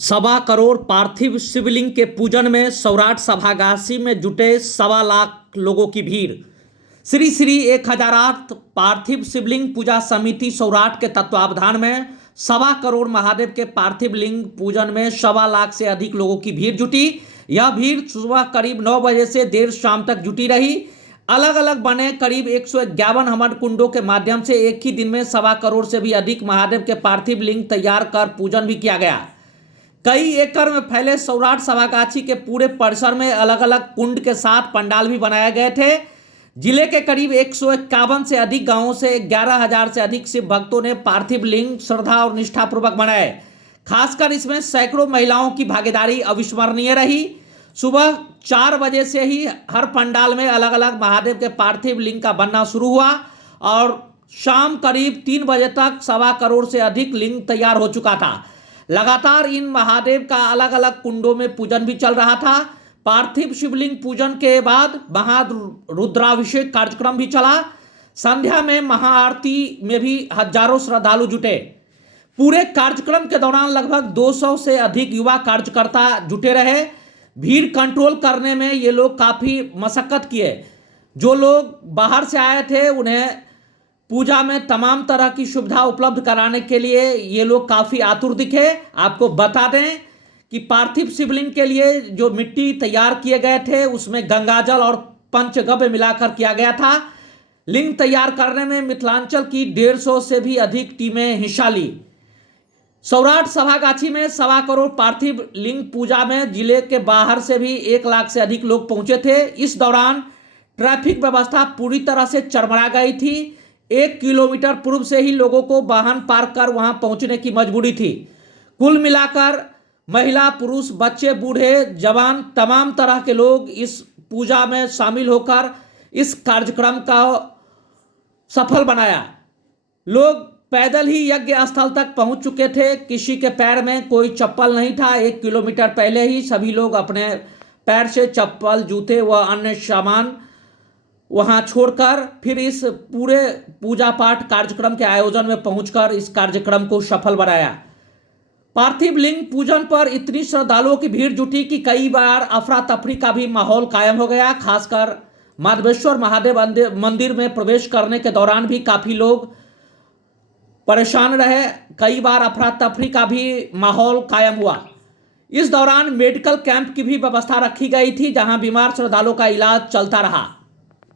1.25 करोड़ पार्थिव शिवलिंग के पूजन में सौराठ सभागासी में जुटे 1.25 लाख लोगों की भीड़। श्री श्री 1008 पार्थिव शिवलिंग पूजा समिति सौराठ के तत्वावधान में 1.25 करोड़ महादेव के पार्थिव लिंग पूजन में 1.25 लाख से अधिक लोगों की भीड़ जुटी। यह भीड़ सुबह करीब 9 बजे से देर शाम तक जुटी रही। अलग अलग बने करीब 151 हवन कुंडों के माध्यम से एक ही दिन में 1.25 करोड़ से भी अधिक महादेव के पार्थिव लिंग तैयार कर पूजन भी किया गया। कई एकड़ में फैले सौराठ सभागाछी के पूरे परिसर में अलग अलग कुंड के साथ पंडाल भी बनाए गए थे। जिले के करीब 151 से अधिक गांवों से 11,000 से अधिक शिव भक्तों ने पार्थिव लिंग श्रद्धा और निष्ठापूर्वक बनाए। खासकर इसमें सैकड़ों महिलाओं की भागीदारी अविस्मरणीय रही। सुबह 4 बजे से ही हर पंडाल में अलग अलग महादेव के पार्थिव लिंग का बनना शुरू हुआ और शाम करीब 3 बजे तक 1.25 करोड़ से अधिक लिंग तैयार हो चुका था। लगातार इन महादेव का अलग अलग कुंडों में पूजन भी चल रहा था। पार्थिव शिवलिंग पूजन के बाद महारुद्राभिषेक कार्यक्रम भी चला। संध्या में महाआरती में भी हजारों श्रद्धालु जुटे। पूरे कार्यक्रम के दौरान लगभग 200 से अधिक युवा कार्यकर्ता जुटे रहे। भीड़ कंट्रोल करने में ये लोग काफ़ी मशक्कत किए। जो लोग बाहर से आए थे उन्हें पूजा में तमाम तरह की सुविधा उपलब्ध कराने के लिए ये लोग काफ़ी आतुर दिखे। आपको बता दें कि पार्थिव शिवलिंग के लिए जो मिट्टी तैयार किए गए थे उसमें गंगाजल और पंचगव्य मिलाकर किया गया था। लिंग तैयार करने में मिथिलांचल की 150 से भी अधिक टीमें हिस्सा ली। सौराठ सभागाछी में 1.25 करोड़ पार्थिव लिंग पूजा में जिले के बाहर से भी 1 लाख से अधिक लोग पहुंचे थे। इस दौरान ट्रैफिक व्यवस्था पूरी तरह से चरमरा गई थी। 1 किलोमीटर पूर्व से ही लोगों को वाहन पार्क कर वहां पहुंचने की मजबूरी थी। कुल मिलाकर महिला, पुरुष, बच्चे, बूढ़े, जवान तमाम तरह के लोग इस पूजा में शामिल होकर इस कार्यक्रम का सफल बनाया। लोग पैदल ही यज्ञ स्थल तक पहुंच चुके थे। किसी के पैर में कोई चप्पल नहीं था। 1 किलोमीटर पहले ही सभी लोग अपने पैर से चप्पल, जूते व अन्य सामान वहां छोड़कर फिर इस पूरे पूजा पाठ कार्यक्रम के आयोजन में पहुंचकर इस कार्यक्रम को सफल बनाया। पार्थिव लिंग पूजन पर इतनी श्रद्धालुओं की भीड़ जुटी कि कई बार अफरा तफरी का भी माहौल कायम हो गया। खासकर माधवेश्वर महादेव मंदिर में प्रवेश करने के दौरान भी काफ़ी लोग परेशान रहे। कई बार अफरा तफरी का भी माहौल कायम हुआ। इस दौरान मेडिकल कैंप की भी व्यवस्था रखी गई थी जहां बीमार श्रद्धालुओं का इलाज चलता रहा।